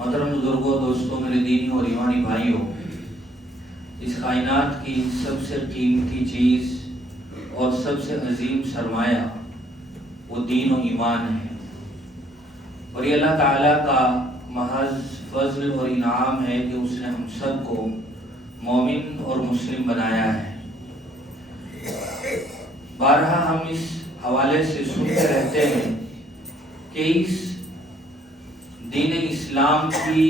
محترم بزرگوں، دوستوں، میرے دینی اور ایمانی بھائیوں، اس کائنات کی سب سے قیمتی چیز اور سب سے عظیم سرمایہ وہ دین و ایمان ہے، اور یہ اللہ تعالیٰ کا محض فضل اور انعام ہے کہ اس نے ہم سب کو مومن اور مسلم بنایا ہے۔ بارہا ہم اس حوالے سے سنتے رہتے ہیں کہ اس دین اسلام کی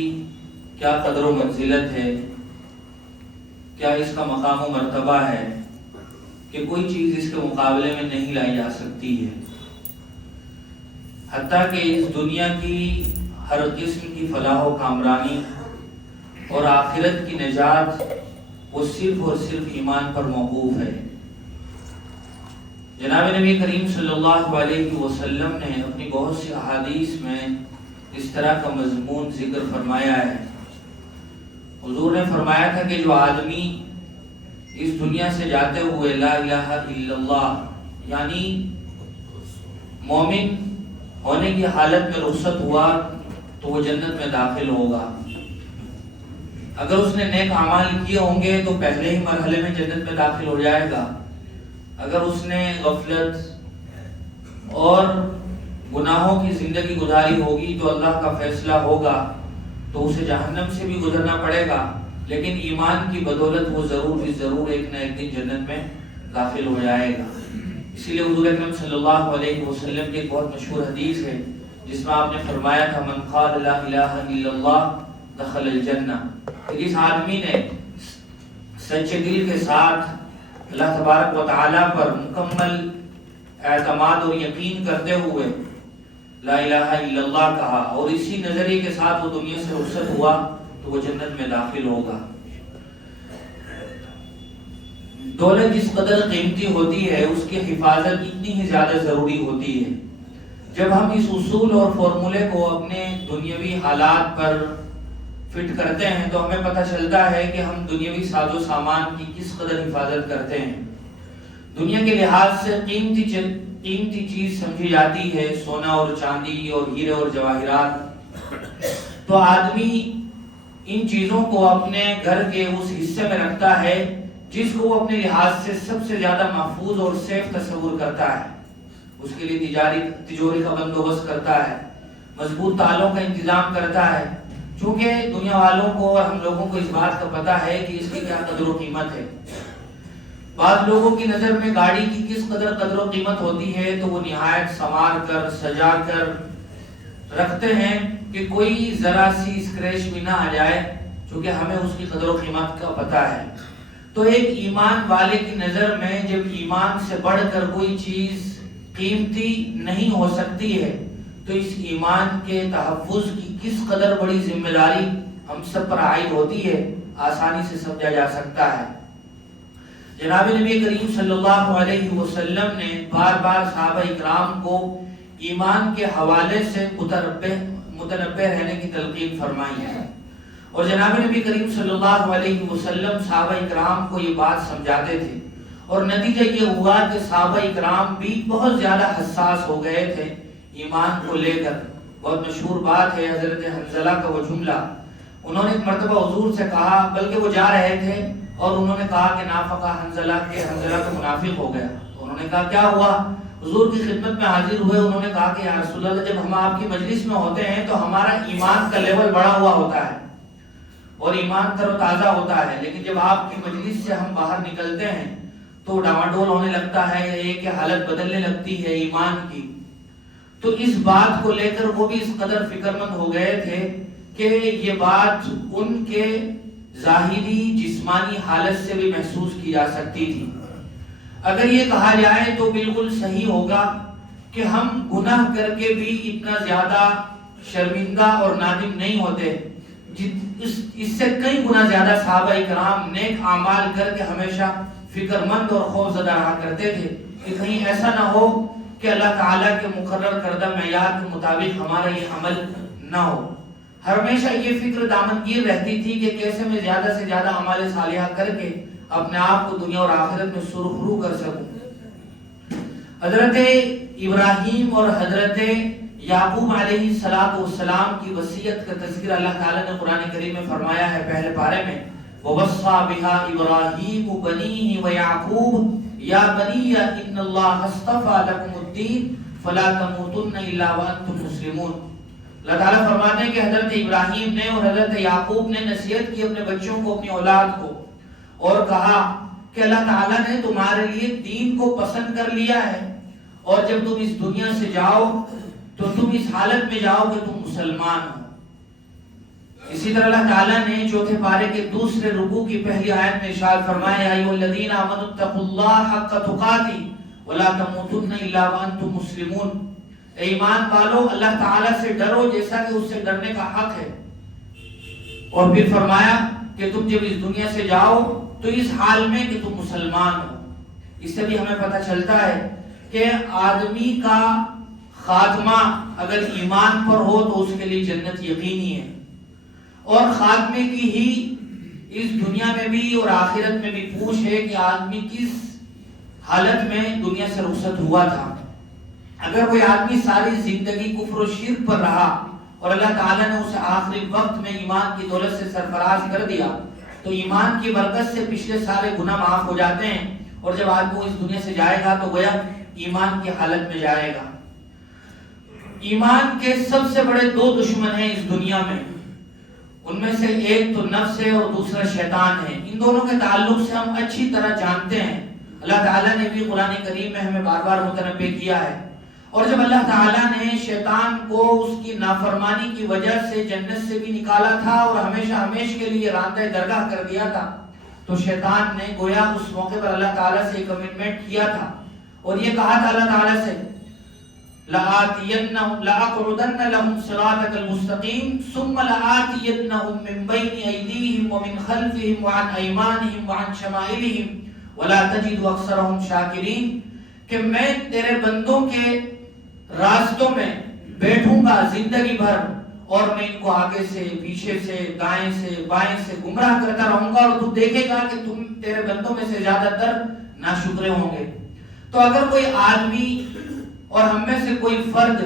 کیا قدر و منزلت ہے، کیا اس کا مقام و مرتبہ ہے کہ کوئی چیز اس کے مقابلے میں نہیں لائی جا سکتی ہے۔ حتیٰ کہ اس دنیا کی ہر قسم کی فلاح و کامرانی اور آخرت کی نجات وہ صرف اور صرف ایمان پر موقوف ہے۔ جناب نبی کریم صلی اللہ علیہ وسلم نے اپنی بہت سی احادیث میں اس طرح کا مضمون ذکر فرمایا ہے۔ حضور نے فرمایا تھا کہ جو آدمی اس دنیا سے جاتے ہوئے لا الہ الا اللہ یعنی مومن ہونے کی حالت میں رخصت ہوا تو وہ جنت میں داخل ہوگا۔ اگر اس نے نیک اعمال کیے ہوں گے تو پہلے ہی مرحلے میں جنت میں داخل ہو جائے گا۔ اگر اس نے غفلت اور گناہوں کی زندگی گزاری ہوگی تو اللہ کا فیصلہ ہوگا تو اسے جہنم سے بھی گزرنا پڑے گا، لیکن ایمان کی بدولت وہ ضرور ایک نہ ایک دن جنت میں داخل ہو جائے گا۔ اسی لیے حضور اکرم صلی اللہ علیہ وسلم کی ایک بہت مشہور حدیث ہے جس میں آپ نے فرمایا تھا من قال لا الہ الا اللہ دخل الجنہ، کہ جس آدمی نے سچے دل کے ساتھ اللہ تبارک و تعالیٰ پر مکمل اعتماد اور یقین کرتے ہوئے لا الہ الا اللہ کہا اور اسی نظریے کے ساتھ وہ دنیا سے رخصت ہوا تو وہ جنت میں داخل ہوگا۔ دولت جس قدر قیمتی ہوتی ہے اس کی حفاظت اتنی ہی زیادہ ضروری ہوتی ہے۔ جب ہم اس اصول اور فارمولے کو اپنے دنیاوی حالات پر فٹ کرتے ہیں تو ہمیں پتہ چلتا ہے کہ ہم دنیاوی ساز و سامان کی کس قدر حفاظت کرتے ہیں۔ دنیا کے لحاظ سے قیمتی چیز سمجھی جاتی ہے سونا اور چاندی اور ہیرے اور جواہرات، تو آدمی ان چیزوں کو اپنے گھر کے اس حصے میں رکھتا ہے جس کو وہ اپنے لحاظ سے سب سے زیادہ محفوظ اور سیف تصور کرتا ہے۔ اس کے لیے تجوری کا بندوبست کرتا ہے، مضبوط تالوں کا انتظام کرتا ہے، چونکہ دنیا والوں کو اور ہم لوگوں کو اس بات کا پتہ ہے کہ اس کی کیا قدر و قیمت ہے۔ بعض لوگوں کی نظر میں گاڑی کی کس قدر و قیمت ہوتی ہے تو وہ نہایت سنوار کر سجا کر رکھتے ہیں کہ کوئی ذرا سی اسکریچ بھی نہ آ جائے، چونکہ ہمیں اس کی قدر و قیمت کا پتہ ہے۔ تو ایک ایمان والے کی نظر میں جب ایمان سے بڑھ کر کوئی چیز قیمتی نہیں ہو سکتی ہے تو اس ایمان کے تحفظ کی کس قدر بڑی ذمہ داری ہم سب پر عائد ہوتی ہے آسانی سے سمجھا جا سکتا ہے۔ جناب نبی کریم صلی اللہ علیہ وسلم نے بار بار صحابہ اکرام کو ایمان کے حوالے سے متنبہ رہنے کی تلقین فرمائی ہے، اور جناب نبی کریم صلی اللہ علیہ وسلم صحابہ اکرام کو یہ بات سمجھاتے تھے، اور نتیجہ یہ ہوا کہ صحابہ اکرام بھی بہت زیادہ حساس ہو گئے تھے ایمان کو لے کر۔ بہت مشہور بات ہے حضرت حنظلہ کا وہ جملہ، انہوں نے ایک مرتبہ حضور سے کہا، بلکہ وہ جا رہے تھے اور انہوں نے کہا کہ نافقہ حنظلہ کے حنظلہ تو منافق ہو گیا۔ انہوں نے کہا کیا ہوا؟ حضور کی خدمت میں حاضر ہوئے، انہوں نے کہا کہ یا رسول اللہ جب ہم آپ کی مجلس میں ہوتے ہیں تو ہمارا ایمان کا لیول بڑا ہوا ہوتا ہے اور ایمان تر و تازہ ہوتا ہے، لیکن جب آپ کی مجلس سے ہم باہر نکلتے ہیں تو ڈاواڈول ہونے لگتا ہے، یہ کہ حالت بدلنے لگتی ہے ایمان کی۔ تو اس بات کو لے کر وہ بھی اس قدر فکر مند ہو گئے تھے کہ یہ بات ان کے ظاہری جسمانی حالت سے بھی محسوس کی جا سکتی تھی۔ اگر یہ کہا جائے تو بالکل صحیح ہوگا کہ ہم گناہ کر کے بھی اتنا زیادہ شرمندہ اور نادم نہیں ہوتے، اس سے کئی گنا زیادہ صحابہ اکرام نیک اعمال کر کے ہمیشہ فکر مند اور خوف زدہ رہا کرتے تھے کہ کہیں ایسا نہ ہو کہ اللہ تعالیٰ کے مقرر کردہ معیار کے مطابق ہمارا یہ عمل نہ ہو۔ ہمیشہ یہ فکر دامنگیر رہتی تھی کہ کیسے میں زیادہ سے زیادہ اعمال صالحہ کر کے اپنے آپ کو دنیا اور آخرت میں سرخرو کر سکوں۔ حضرت ابراہیم اور حضرت یعقوب علیہ السلام کی وصیت کا تذکرہ اللہ تعالیٰ نے قرآن کریم میں فرمایا ہے پہلے پارے میں، وَوَصَّى بِهَا إِبْرَاهِيمُ بَنِيهِ وَيَعْقُوبُ يَا بَنِيَّ إِنَّ اللَّهَ اصْطَفَى لَكُمُ الدِّينَ فَلَا تَمُوتُنَّ إِلَّا وَأَنْتُمْ مُسْلِمُونَ۔ اللہ تعالیٰ فرماتے ہیں کہ حضرت ابراہیم نے اور حضرت یعقوب نے نصیحت کی اپنے بچوں کو، اپنی اولاد کو، اور کہا کہ اللہ تعالیٰ نے تمہارے لیے دین کو پسند کر لیا ہے، اور جب تم اس دنیا سے جاؤ تو تم اس حالت میں جاؤ کہ تم مسلمان ہو۔ اسی طرح اللہ تعالیٰ نے چوتھے پارے کے دوسرے رکوع کی پہلی آیت میں ارشاد فرمایا، یا ایھا الذین آمنوا اتقوا اللہ حق تقاتہ ولا تموتن الا وانتم مسلمون۔ اے ایمان والو، اللہ تعالیٰ سے ڈرو جیسا کہ اس سے ڈرنے کا حق ہے، اور پھر فرمایا کہ تم جب اس دنیا سے جاؤ تو اس حال میں کہ تم مسلمان ہو۔ اس سے بھی ہمیں پتہ چلتا ہے کہ آدمی کا خاتمہ اگر ایمان پر ہو تو اس کے لیے جنت یقینی ہے، اور خاتمے کی ہی اس دنیا میں بھی اور آخرت میں بھی پوچھ ہے کہ آدمی کس حالت میں دنیا سے رخصت ہوا تھا۔ اگر کوئی آدمی ساری زندگی کفر و شرک پر رہا اور اللہ تعالیٰ نے اسے آخری وقت میں ایمان کی دولت سے سرفراز کر دیا تو ایمان کی برکت سے پچھلے سارے گناہ معاف ہو جاتے ہیں، اور جب آدمی اس دنیا سے جائے گا تو گویا ایمان کی حالت میں جائے گا۔ ایمان کے سب سے بڑے دو دشمن ہیں اس دنیا میں، ان میں سے ایک تو نفس ہے اور دوسرا شیطان ہے۔ ان دونوں کے تعلق سے ہم اچھی طرح جانتے ہیں، اللہ تعالیٰ نے بھی قرآن کریم میں ہمیں بار بار متنبہ کیا ہے۔ اور جب اللہ تعالیٰ نے شیطان کو اس کی نافرمانی کی وجہ سے جنت سے بھی نکالا تھا اور ہمیشہ ہمیشہ کے لیے راندہ درگاہ کر دیا تھا، تو شیطان نے گویا اس موقع پر اللہ تعالیٰ سے کمٹمنٹ کیا تھا اور یہ کہا تھا اللہ تعالیٰ سے، لَأَقْعُدَنَّ لَهُمْ صِرَاطَكَ الْمُسْتَقِيمَ ثُمَّ لَآتِيَنَّهُمْ مِنْ بَيْنِ أَيْدِيهِمْ وَمِنْ خَلْفِهِمْ وَعَنْ أَيْمَانِهِمْ وَعَنْ شَمَائِلِهِمْ وَلَا تَجِدُ أَكْثَرَهُمْ شَاكِرِينَ، کہ میں تیرے بندوں کے راستوں میں بیٹھوں گا زندگی بھر، اور میں ان کو آگے سے، پیچھے سے، دائیں سے، بائیں سے گمراہ کرتا رہوں گا، اور تو دیکھے گا کہ تم تیرے بندوں میں سے زیادہ تر ناشکرے ہوں گے۔ تو اگر کوئی آدمی اور ہم میں سے کوئی فرد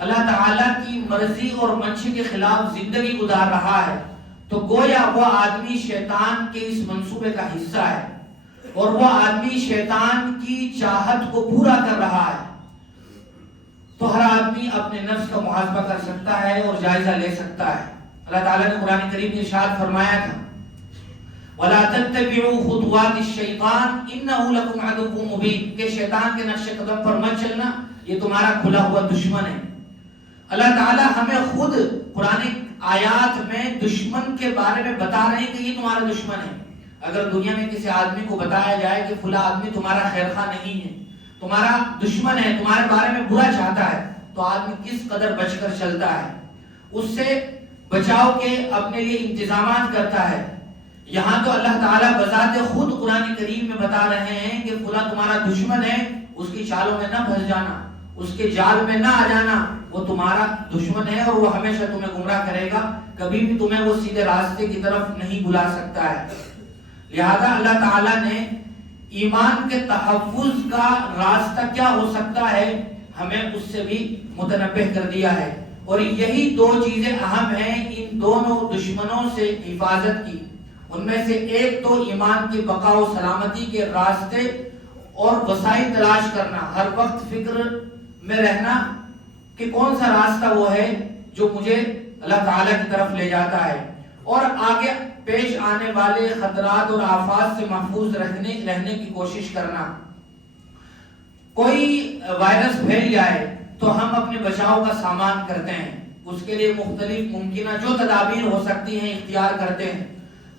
اللہ تعالیٰ کی مرضی اور منشا کے خلاف زندگی گزار رہا ہے تو گویا وہ آدمی شیطان کے اس منصوبے کا حصہ ہے، اور وہ آدمی شیطان کی چاہت کو پورا کر رہا ہے۔ تو ہر آدمی اپنے نفس کا محاسبہ کر سکتا ہے اور جائزہ لے سکتا ہے۔ اللہ تعالیٰ نے قرآن کریم میں ارشاد فرمایا تھا، وَلَا تَتَّبِعُوا خُطُوَاتِ الشَّيْطَانِ إِنَّهُ لَكُمْ عَدُوٌّ مُبِينٌ، کہ شیطان کے نقش قدم پر مت چلنا، یہ تمہارا کھلا ہوا دشمن ہے۔ اللہ تعالیٰ ہمیں خود قرآن آیات میں دشمن کے بارے میں بتا رہے ہیں کہ یہ تمہارا دشمن ہے۔ اگر دنیا میں کسی آدمی کو بتایا جائے کہ فلاں آدمی تمہارا خیر خواہ نہیں ہے، تمہارا دشمن ہے، تمہارے بارے میں برا چاہتا ہے، تو آدمی کس قدر بچ کر چلتا ہے، اس سے بچاؤ کے اپنے لیے انتظامات کرتا ہے۔ یہاں تو اللہ تعالیٰ بذات خود قرآن کریم میں بتا رہے ہیں کہ فلاں تمہارا دشمن ہے، اس کی چالوں میں نہ پھنس جانا، اس کے جال میں نہ آ جانا، وہ تمہارا دشمن ہے اور وہ ہمیشہ تمہیں گمراہ کرے گا، کبھی بھی تمہیں وہ سیدھے راستے کی طرف نہیں بلا سکتا ہے۔ لہذا اللہ تعالیٰ نے ایمان کے تحفظ کا راستہ کیا ہو سکتا ہے ہمیں اس سے بھی متنبہ کر دیا ہے، اور یہی دو چیزیں اہم ہیں ان دونوں دشمنوں سے حفاظت کی۔ ان میں سے ایک تو ایمان کی بقا و سلامتی کے راستے اور وسائل تلاش کرنا، ہر وقت فکر میں رہنا کہ کون سا راستہ وہ ہے جو مجھے اللہ تعالیٰ کی طرف لے جاتا ہے، اور آگے پیش آنے والے خطرات اور آفات سے محفوظ رہنے کی کوشش کرنا۔ کوئی وائرس پھیل جائے تو ہم اپنے بچاؤ کا سامان کرتے ہیں، اس کے لیے مختلف ممکنہ جو تدابیر ہو سکتی ہیں اختیار کرتے ہیں۔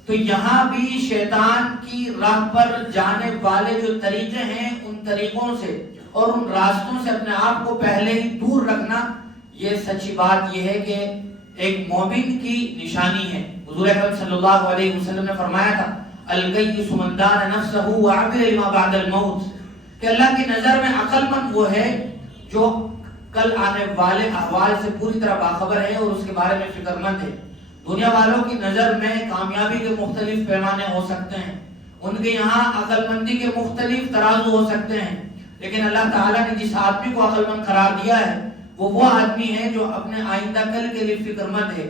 تو یہاں بھی شیطان کی راہ پر جانے والے جو طریقے ہیں ان طریقوں سے اور ان راستوں سے اپنے آپ کو پہلے ہی دور رکھنا، یہ سچی بات یہ ہے کہ ایک مومن کی نشانی ہے۔ حضور اکرم صلی اللہ علیہ وسلم نے فرمایا تھا، الکیس من دان نفسہ وعمل لما بعد الموت، کہ اللہ کی نظر میں عقل مند وہ ہے جو کل آنے والے احوال سے پوری طرح باخبر ہے اور اس کے بارے میں فکر مند ہے۔ دنیا والوں کی نظر میں کامیابی کے مختلف پیمانے ہو سکتے ہیں، ان کے یہاں عقل مندی کے مختلف ترازو ہو سکتے ہیں، لیکن اللہ تعالیٰ نے جس آدمی کو عقل مند قرار دیا ہے وہ آدمی ہے جو اپنے آئندہ کل کے لیے فکر مند ہے،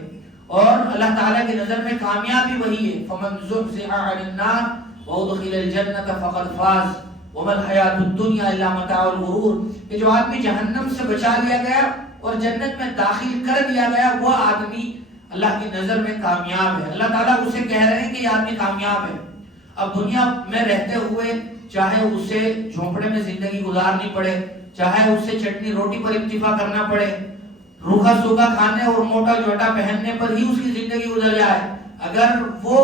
اور اللہ تعالیٰ کی نظر میں کامیابی وہی ہے، فمن زحزح عن النار وادخل الجنة فقد فاز وما الحیاۃ الدنیا الا متاع الغرور، کہ جو آدمی جہنم سے بچا لیا گیا اور جنت میں داخل کر دیا گیا، وہ آدمی اللہ کی نظر میں کامیاب ہے۔ اللہ تعالیٰ اسے کہہ رہے ہیں کہ یہ آدمی کامیاب ہے۔ اب دنیا میں رہتے ہوئے چاہے اسے جھونپڑے میں زندگی گزارنی پڑے، چاہے اسے چٹنی روٹی پر اکتفا کرنا پڑے، روکھا سوکھا کھانے اور موٹا جوٹا پہننے پر ہی اس کی زندگی گزر جائے، اگر وہ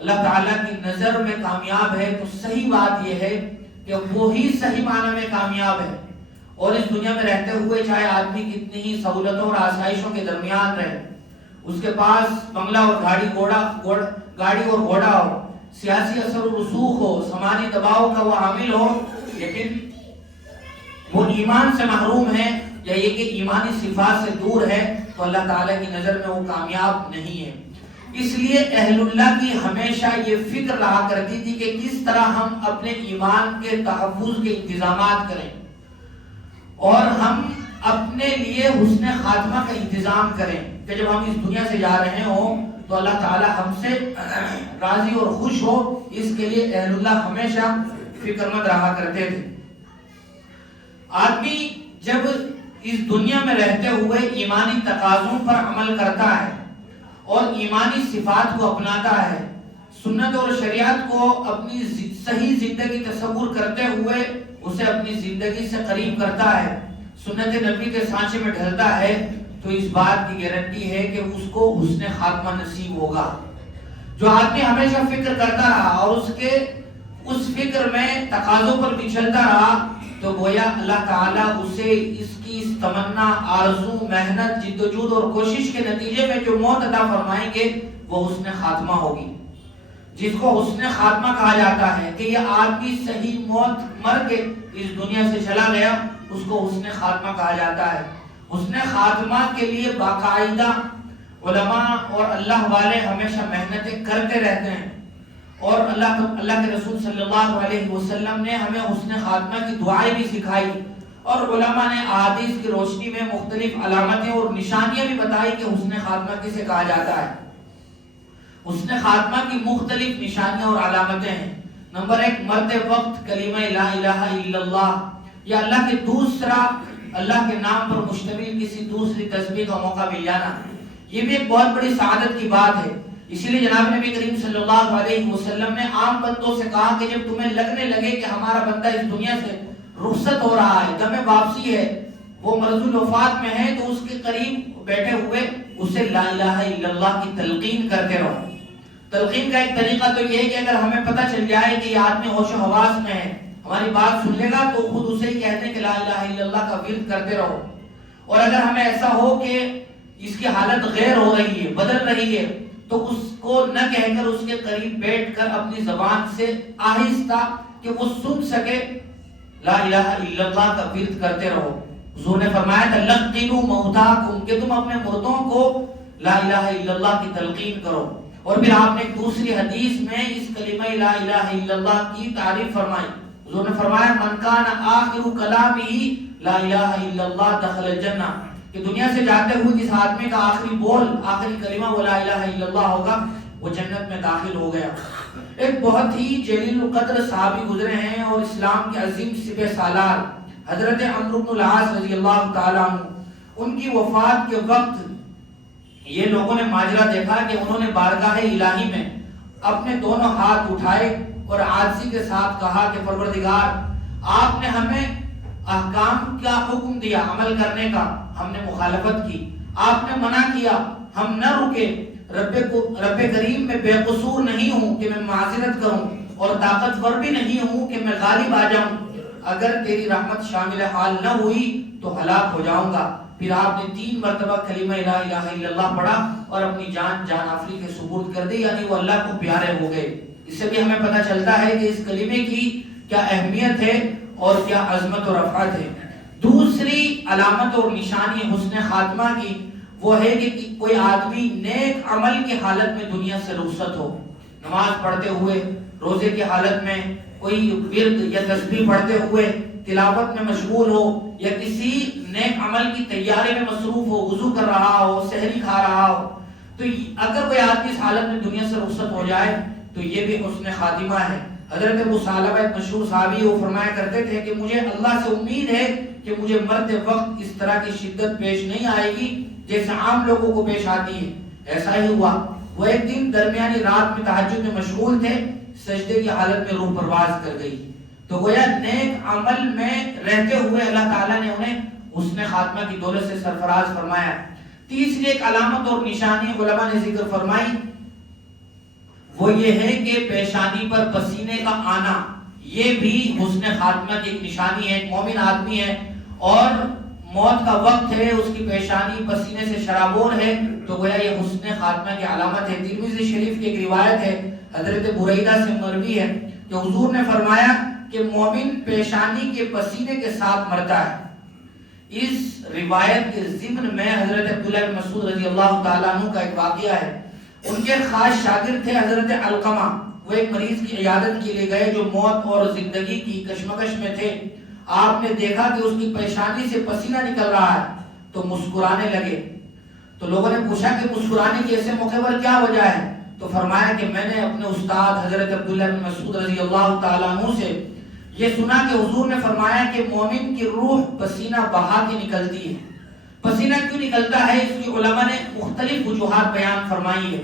اللہ تعالیٰ کی نظر میں کامیاب ہے تو صحیح بات یہ ہے کہ وہی صحیح معنی میں کامیاب ہے۔ اور اس دنیا میں رہتے ہوئے چاہے آدمی کتنی ہی سہولتوں اور آسائشوں کے درمیان رہے، اس کے پاس بنگلہ اور گاڑی اور گھوڑا ہو، سیاسی اثر و رسوخ ہو، سماجی دباؤ کا وہ حامل ہو، لیکن وہ ایمان سے محروم ہے یا یہ کہ ایمانی صفات سے دور ہے، تو اللہ تعالیٰ کی نظر میں وہ کامیاب نہیں ہے۔ اس لیے اہل اللہ کی ہمیشہ یہ فکر رہا کرتی تھی کہ کس طرح ہم اپنے ایمان کے تحفظ کے انتظامات کریں اور ہم اپنے لیے حسن خاتمہ کا انتظام کریں، کہ جب ہم اس دنیا سے جا رہے ہوں تو اللہ تعالیٰ ہم سے راضی اور خوش ہو۔ اس کے لیے اہل اللہ ہمیشہ فکر مند رہا کرتے تھے۔ آدمی جب اس دنیا میں رہتے ہوئے ایمانی تقاضوں پر عمل کرتا ہے اور ایمانی صفات کو اپناتا ہے، سنت اور شریعت کو اپنی صحیح زندگی تصور کرتے ہوئے اسے اپنی زندگی سے قریب کرتا ہے، سنت نبی کے سانچے میں ڈھلتا ہے، تو اس بات کی گارنٹی ہے کہ اس کو حسن خاتمہ نصیب ہوگا۔ جو آدمی ہمیشہ فکر کرتا رہا اور اس فکر میں تقاضوں پر بھی چلتا رہا، تو گویا اللہ تعالیٰ اسے اس کی اس تمنا، آرزو، محنت، جدوجہد اور کوشش کے نتیجے میں جو موت عطا فرمائیں گے وہ حسن خاتمہ ہوگی، جس کو حسن خاتمہ کہا جاتا ہے کہ یہ آدمی صحیح موت مر کے اس دنیا سے چلا گیا، اس کو حسن خاتمہ کہا جاتا ہے۔ حسن خاتمہ کے لیے باقاعدہ علماء اور اللہ والے ہمیشہ محنتیں کرتے رہتے ہیں، اور اللہ کے رسول صلی اللہ علیہ وسلم نے ہمیں حسن خاتمہ کی دعائیں بھی سکھائی، اور علماء نے احادیث کی روشنی میں مختلف علامتیں اور نشانیاں بھی بتائی کہ حسن خاتمہ کسے کہا جاتا ہے۔ حسن خاتمہ کی مختلف نشانیاں اور علامتیں ہیں۔ نمبر 1، مرتے وقت کلمہ لا الہ الا اللہ، یا اللہ کے دوسرا اللہ کے نام پر مشتمل کسی دوسری تسبیح کا موقع مل جانا، یہ بھی ایک بہت بڑی سعادت کی بات ہے۔ اسی لیے جناب نبی کریم صلی اللہ علیہ وسلم نے عام بندوں سے کہا کہ جب تمہیں لگنے لگے کہ ہمارا بندہ اس دنیا سے رخصت ہو رہا ہے، دم واپسی ہے، وہ مرض الوفات میں ہے، تو اس کے قریب بیٹھے ہوئے اسے لا الہ الا اللہ کی تلقین کرتے رہو۔ تلقین کا ایک طریقہ تو یہ ہے کہ اگر ہمیں پتہ چل جائے کہ یہ آدمی ہوش و حواس میں ہے، ہماری بات سن لے گا، تو خود اسے ہی کہتے ہیں کہ لا الہ الا اللہ کا ورد کرتے رہو۔ اور اگر ہمیں ایسا ہو کہ اس کی حالت غیر ہو رہی ہے، بدل رہی ہے، تو اس کو نہ کہہ کر اس کے قریب بیٹھ کر اپنی زبان سے آہستہ کہ وہ سن سکے لا الہ الا اللہ کا ورد کرتے رہو۔ حضور نے فرمایا تلقنوا موتاکم، کہ تم اپنے مردوں کو لا الہ الا اللہ کی تلقین کرو۔ اور پھر آپ نے ایک دوسری حدیث میں اس کلمہ لا الہ الا اللہ کی تعریف فرمائی۔ حضور نے فرمایا من کان آخر کلامہ لا الہ الا اللہ دخل الجنہ، کہ دنیا سے جاتے ہوئے جس آدمی کا آخری بول، آخری کلمہ وہ لا الہ الا اللہ ہوگا، وہ جنت میں داخل ہو گیا۔ ایک بہت ہی جلیل القدر صحابی گزرے ہیں اور اسلام کے عظیم سپہ سالار حضرت عمرو بن العاص رضی اللہ تعالیٰ عنہ، ان کی وفات کے وقت یہ لوگوں نے ماجرا دیکھا کہ انہوں نے بارگاہ الہی میں اپنے دونوں ہاتھ اٹھائے اور عاجزی کے ساتھ کہا کہ پروردگار، آپ نے ہمیں احکام کا حکم دیا عمل کرنے کا، ہم نے مخالفت کی، آپ نے منع کیا، ہم نہ رکے، رب کریم میں بے قصور نہیں ہوں کہ میں معذرت کروں، اور طاقتور بھی نہیں ہوں کہ میں غالب آ جاؤں، اگر تیری رحمت شامل حال نہ ہوئی تو ہلاک ہو جاؤں گا۔ پھر آپ نے 3 مرتبہ کلمہ لا الہ الا اللہ پڑھا اور اپنی جان آفری کے سپرد کر دی، یعنی وہ اللہ کو پیارے ہو گئے۔ اس سے بھی ہمیں پتہ چلتا ہے کہ اس کلمے کی کیا اہمیت ہے اور کیا عظمت و رفعت ہے۔ دوسری علامت اور نشانی حسن خاتمہ کی وہ ہے کہ کوئی آدمی نیک عمل کی حالت میں دنیا سے رخصت ہو، نماز پڑھتے ہوئے، روزے کی حالت میں، کوئی ورد یا تسبیح پڑھتے ہوئے، تلاوت میں مشغول ہو یا کسی نیک عمل کی تیاری میں مصروف ہو، وضو کر رہا ہو، سحری کھا رہا ہو، تو اگر کوئی آدمی اس حالت میں دنیا سے رخصت ہو جائے تو یہ بھی حسن خاتمہ ہے۔ حضرت ابو ثعلبہ ایک مشہور صحابی، وہ فرمایا کرتے تھے کہ مجھے اللہ سے امید ہے کہ مجھے مرتے وقت اس طرح کی شدت پیش نہیں آئے گی جیسے عام لوگوں کو پیش آتی ہے۔ ایسا ہی ہوا، وہ ایک دن درمیانی رات میں تہجد میں مشغول تھے، سجدے کی حالت میں روح پرواز کر گئی۔ تو گویا نیک عمل میں رہتے ہوئے اللہ تعالیٰ نے انہیں حسن خاتمہ کی دولت سے سرفراز فرمایا۔ تیسری ایک علامت اور نشانی علماء نے ذکر فرمائی، وہ یہ ہے کہ پیشانی پر پسینے کا آنا، یہ بھی حسن خاتمہ کی ایک نشانی ہے۔ ایک مومن آدمی ہے اور موت کا وقت ہے، اس کی پیشانی پسینے سے شرابور ہے، تو گویا یہ حسن خاتمہ کی علامت ہے۔ ترمذی شریف کی ایک روایت ہے، حضرت بریدہ سے مروی ہے کہ حضور نے فرمایا کہ مومن پیشانی کے پسینے کے ساتھ مرتا ہے۔ اس روایت کے ضمن میں حضرت عبداللہ بن مسعود رضی اللہ تعالیٰ عنہ کا ایک واقعہ ہے۔ ان کے خاص شاگرد تھے حضرت علقمہ، وہ ایک مریض کی عیادت کے لیے گئے جو موت اور زندگی کی کشمکش میں تھے۔ آپ نے دیکھا کہ اس کی پیشانی سے پسینہ نکل رہا ہے تو مسکرانے لگے۔ تو لوگوں نے پوچھا کہ مسکرانے کی ایسے موقع پر کیا وجہ ہے؟ تو فرمایا کہ میں نے اپنے استاد حضرت عبداللہ بن مسعود رضی اللہ تعالیٰ عنہ سے یہ سنا کہ حضور نے فرمایا کہ مومن کی روح پسینہ بہا کے نکلتی ہے۔ پسینہ کیوں نکلتا ہے؟ اس کی علماء نے مختلف وجوہات بیان فرمائی ہے۔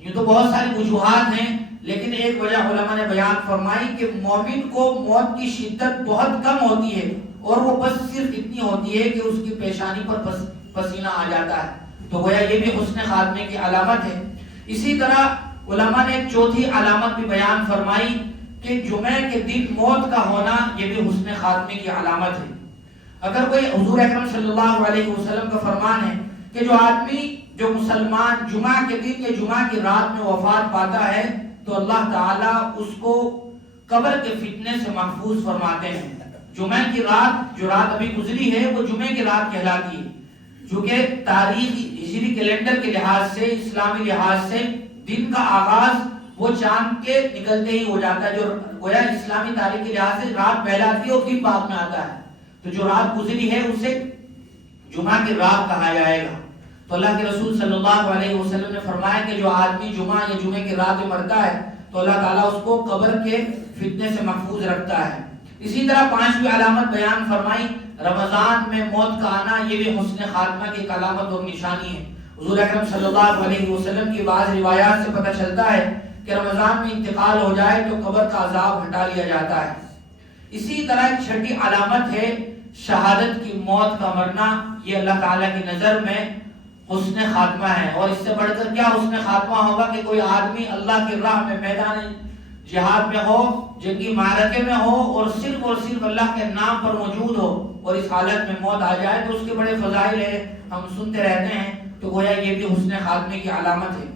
یہ تو بہت ساری وجوہات ہیں، لیکن ایک وجہ علماء نے بیان فرمائی کہ مومن کو موت کی شدت بہت کم ہوتی ہے اور وہ بس صرف اتنی ہوتی ہے کہ اس کی پیشانی پر پسینہ آ جاتا ہے، تو گویا یہ بھی حسن خاتمے کی علامت ہے۔ اسی طرح علماء نے ایک چوتھی علامت بھی بیان فرمائی کہ جمعہ کے دن موت کا ہونا، یہ بھی حسن خاتمے کی علامت ہے۔ اگر کوئی حضور اکرم صلی اللہ علیہ وسلم کا فرمان ہے کہ جو آدمی جو مسلمان جمعہ کے دن یا جمعہ کی رات میں وفات پاتا ہے تو اللہ تعالیٰ اس کو قبر کے فتنے سے محفوظ فرماتے ہیں۔ جمعہ کی رات جو رات ابھی گزری ہے وہ جمعہ کی رات کہلاتی ہے، چونکہ تاریخی ہجری کیلنڈر کے لحاظ سے، اسلامی لحاظ سے دن کا آغاز وہ چاند کے نکلتے ہی ہو جاتا ہے، جو گویا اسلامی تاریخ کے لحاظ سے رات پہلاتی ہے اور دن بعد میں آتا ہے، تو جو رات گزری ہے اسے جمعہ کی رات کہا جائے گا۔ تو اللہ کے رسول صلی اللہ علیہ وسلم نے فرمایا کہ جو آدمی جمعہ یا جمعے کی رات میں مرتا ہے تو اللہ تعالیٰ اس کو قبر کے فتنے سے محفوظ رکھتا ہے۔ اسی طرح پانچویں علامت بیان فرمائی، رمضان میں موت کا آنا، یہ بھی حسن خاتمہ کی ایک علامت اور نشانی ہے۔ حضور اکرم صلی اللہ علیہ وسلم کی بعض روایات سے پتہ چلتا ہے کہ رمضان میں انتقال ہو جائے تو قبر کا عذاب ہٹا لیا جاتا ہے۔ اسی طرح ایک چھٹی علامت ہے شہادت کی موت کا مرنا، یہ اللہ تعالیٰ کی نظر میں حسن خاتمہ ہے، اور اس سے بڑھ کر کیا حسن خاتمہ ہوگا کہ کوئی آدمی اللہ کی راہ میں میدان جہاد میں ہو، جنگی معرکے میں ہو اور صرف اللہ کے نام پر موجود ہو اور اس حالت میں موت آ جائے تو اس کے بڑے فضائل ہیں، ہم سنتے رہتے ہیں، تو گویا یہ بھی حسن خاتمے کی علامت ہے۔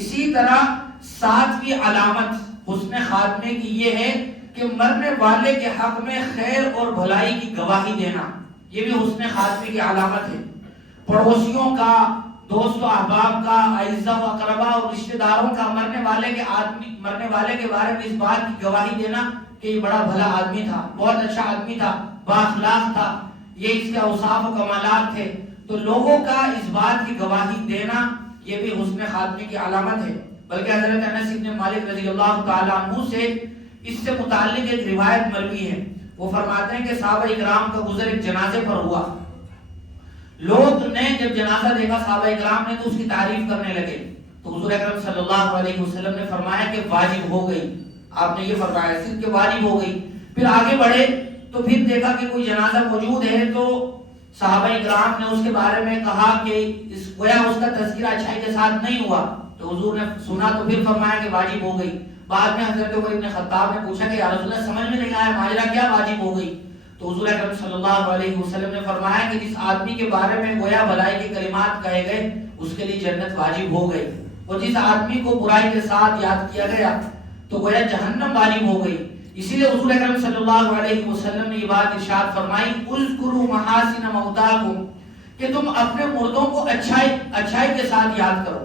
اسی طرح ساتویں علامت حسن خاتمے کی یہ ہے کہ مرنے والے کے حق میں خیر اور بھلائی کی گواہی دینا، یہ بھی حسن خاتمے کی علامت ہے۔ پڑوسیوں کا، دوست و احباب کا، اعزاء و اقربا اور رشتہ داروں کا مرنے والے کے بارے میں اس بات کی گواہی دینا کہ یہ بڑا بھلا آدمی تھا، بہت اچھا آدمی تھا، با اخلاق تھا، یہ اس کے اوصاف و کمالات تھے، تو لوگوں کا اس بات کی گواہی دینا یہ بھی حسن خاتمے کی علامت ہے۔ بلکہ حضرت انس بن مالک رضی اللہ تعالیٰ عنہ سے اس سے متعلق ایک روایت مروی ہے، وہ فرماتے ہیں کہ صحابہ اکرام کا گزر ایک جنازے پر ہوا، لوگ نے جب جنازہ دیکھا صحابہ اکرام نے تو اس کی تعریف کرنے لگے، تو حضور اکرم صلی اللہ علیہ وسلم نے فرمایا کہ واجب ہو گئی، آپ نے یہ فرمایا صرف کہ واجب ہو گئی۔ پھر آگے بڑھے تو پھر دیکھا کہ کوئی جنازہ موجود ہے تو صحابہ اکرام نے اس کے بارے میں کہا کہ گویا اس کا تذکرہ اچھائی کے ساتھ نہیں ہوا، تو حضور نے سنا تو پھر فرمایا کہ واجب ہو گئی۔ بعد میں حضرت عمر بن خطاب نے پوچھا کہ یا رسول اللہ سمجھ میں نہیں آیا ماجرا کیا واجب ہو گئی، تو حضور اکرم صلی اللہ علیہ وسلم نے فرمایا کہ جس آدمی کے بارے میں گویا بھلائی کے کلمات کہے گئے اس کے لیے جنت واجب ہو گئی، اور جس آدمی کو برائی کے ساتھ یاد کیا گیا تو گویا جہنم واجب ہو گئی۔ اسی لیے حضور اکرم صلی اللہ علیہ وسلم نے یہ بات ارشاد فرمائی، اذکروا محاسن موتاکم، کہ تم اپنے مردوں کو اچھائی کے ساتھ یاد کرو۔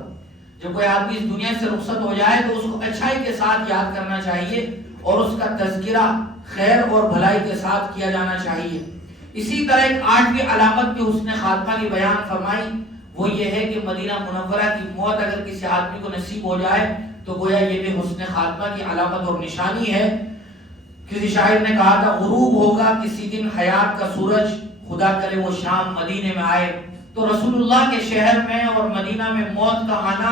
جب کوئی آدمی اس دنیا سے رخصت ہو جائے تو اس کو اچھائی کے ساتھ یاد کرنا چاہیے، اور اس کا تذکرہ خیر اور بھلائی کے ساتھ کیا جانا چاہیے۔ اسی طرح ایک 8ویں علامت بھی حسن خاتمہ کی بیان فرمائی، وہ یہ ہے کہ مدینہ منورہ کی موت اگر کسی آدمی کو نصیب ہو جائے تو گویا یہ بھی حسن خاتمہ کی علامت اور نشانی ہے۔ کسی شاعر نے کہا تھا غروب ہوگا کسی دن حیات کا سورج، خدا کرے وہ شام مدینے میں آئے۔ تو رسول اللہ کے شہر میں اور مدینہ میں موت کا آنا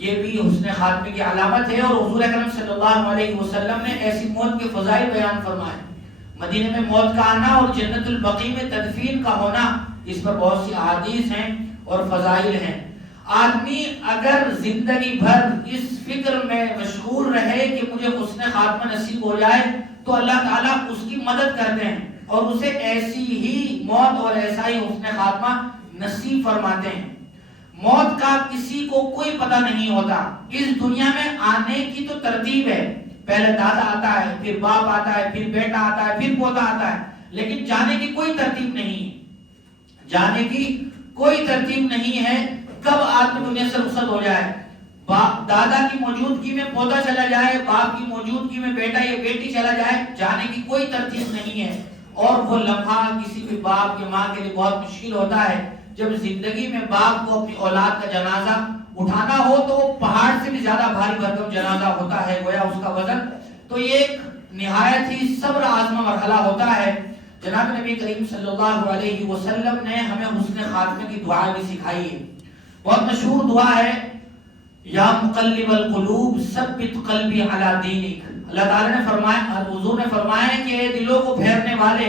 یہ بھی حسن خاتمے کی علامت ہے، اور حضور اکرم صلی اللہ علیہ وسلم نے ایسی موت کے فضائل بیان فرمائے۔ مدینے میں موت کا آنا اور جنت البقیع میں تدفین کا ہونا، اس پر بہت سی احادیث ہیں اور فضائل ہیں۔ آدمی اگر زندگی بھر اس فکر میں مشغول رہے کہ مجھے حسن خاتمہ نصیب ہو جائے تو اللہ تعالیٰ اس کی مدد کرتے ہیں اور اسے ایسی ہی موت اور ایسا ہی حسن خاتمہ نصیب فرماتے ہیں۔ موت کا کسی کو کوئی پتہ نہیں ہوتا۔ اس دنیا میں آنے کی تو ترتیب ہے، پہلے دادا آتا ہے، پھر باپ آتا ہے، پھر بیٹا آتا ہے، پھر پوتا آتا ہے، لیکن جانے کی کوئی ترتیب نہیں، جانے کی کوئی ترتیب نہیں ہے کب آدمی دنیا سے رخصت ہو جائے۔ دادا کی موجودگی میں پوتا چلا جائے، باپ کی موجودگی میں بیٹا یا بیٹی چلا جائے، جانے کی کوئی ترتیب نہیں ہے۔ اور وہ لمحہ کسی بھی باپ یا ماں کے لیے بہت مشکل ہوتا ہے جب زندگی میں باپ کو اپنی اولاد کا جنازہ اٹھانا ہو تو وہ پہاڑ سے بھی زیادہ بھاری بھرکم جنازہ ہوتا ہے، گویا اس کا وزن، تو یہ ایک نہایت ہی صبر آزما مرحلہ ہوتا ہے۔ جناب نبی کریم صلی اللہ علیہ وسلم نے ہمیں حسن خاتمے کی دعا بھی سکھائی ہے۔ بہت مشہور دعا ہے، یا مقلب القلوب ثبت قلبی علی دینک۔ اللہ تعالیٰ نے فرمایا، حضور نے فرمایا کہ اے دلوں کو پھیرنے والے،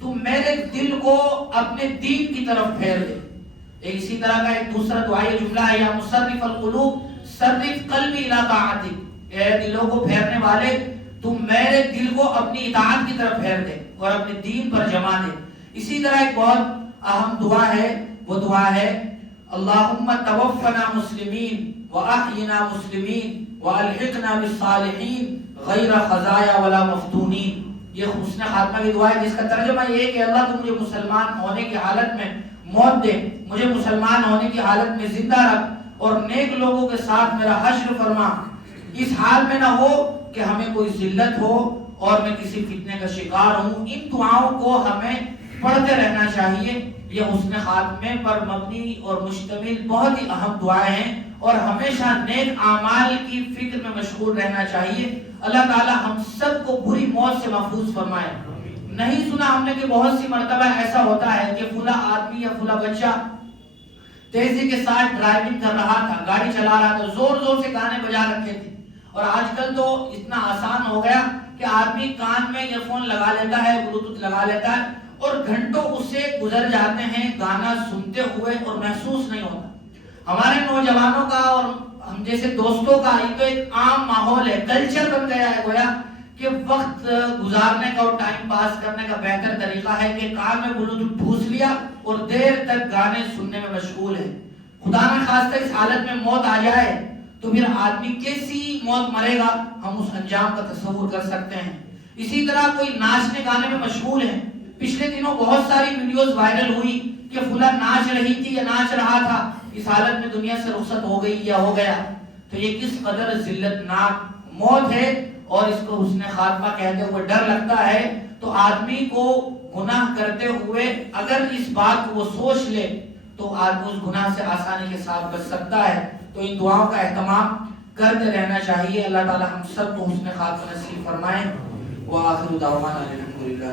تم میرے دل کو اپنے دین کی طرف پھیر دے۔ اسی طرح کا ایک دوسرا دعائی جملہ ہے، یا مصرف القلوب صرف قلبی الی طاعتک۔ اے دلوں کو پھیرنے والے، تم میرے دل کو اپنی اطاعت کی طرف پھیر دے اور اپنے دین پر جما دے۔ اسی طرح ایک بہت اہم دعا ہے، وہ دعا ہے اللہم توفنا مسلمین واحینا مسلمین والحقنا بالصالحین غیر خزایا ولا مفتونین۔ یہ حسن خاتمہ کی دعا ہے جس کا ترجمہ یہ ہے کہ اللہ تو مجھے مسلمان ہونے کی حالت میں موت دے، مجھے مسلمان ہونے کی حالت میں زندہ رکھ اور نیک لوگوں کے ساتھ میرا حشر فرما۔ اس حال میں نہ ہو کہ ہمیں کوئی ذلت ہو اور میں کسی فتنے کا شکار ہوں۔ ان دعاؤں کو ہمیں پڑھتے رہنا چاہیے۔ یہ حسن خاتمے پر مبنی اور مشتمل بہت ہی اہم دعائیں ہیں اور ہمیشہ نیک اعمال کی فکر میں مشغول رہنا چاہیے۔ اللہ تعالی ہم سب کو بری موت سے محفوظ فرمائے۔ نہیں سنا ہم نے کہ بہت سی مرتبہ ایسا ہوتا ہے کہ فلاں آدمی یا فلاں بچہ تیزی کے ساتھ ڈرائیونگ کر رہا تھا، گاڑی چلا رہا تھا، زور زور سے گانے بجا رکھے تھے، اور آج کل تو اتنا آسان ہو گیا کہ آدمی کان میں ایئر فون لگا لیتا ہے، بلوٹوتھ لگا لیتا ہے اور گھنٹوں اس سے گزر جاتے ہیں گانا سنتے ہوئے اور محسوس نہیں ہوتا۔ ہمارے نوجوانوں کا اور ہم جیسے دوستوں کا یہ تو ایک عام ماحول ہے، کلچر بن گیا ہے گویا کہ وقت گزارنے کا اور ٹائم پاس کرنے کا بہتر طریقہ ہے کہ کان میں بلوٹوتھ ٹھوس لیا اور دیر تک گانے سننے میں مشغول ہے۔ خدا نہ خواستہ اس حالت میں موت آ جائے تو پھر آدمی کیسی موت مرے گا، ہم اس انجام کا تصور کر سکتے ہیں۔ اسی طرح کوئی ناچنے گانے میں مشغول ہے، پچھلے دنوں بہت ساری ویڈیوز وائرل ہوئی کہ فلاں ناچ رہی تھی یا ناچ رہا تھا، اس حالت میں دنیا سے رخصت ہو گئی یا ہو گیا، تو یہ کس قدر ذلت ناک موت ہے، اور اس کو حسن خاتمہ کہتے ہوئے ڈر لگتا ہے۔ تو آدمی کو گناہ کرتے ہوئے اگر اس بات کو وہ سوچ لے تو آدمی اس گناہ سے آسانی کے ساتھ بچ سکتا ہے۔ تو ان دعاؤں کا اہتمام کرتے رہنا چاہیے۔ اللہ تعالی ہم سب کو حسن خاتمہ نصیب فرمائے۔ وآخر دعوانا الحمدللہ۔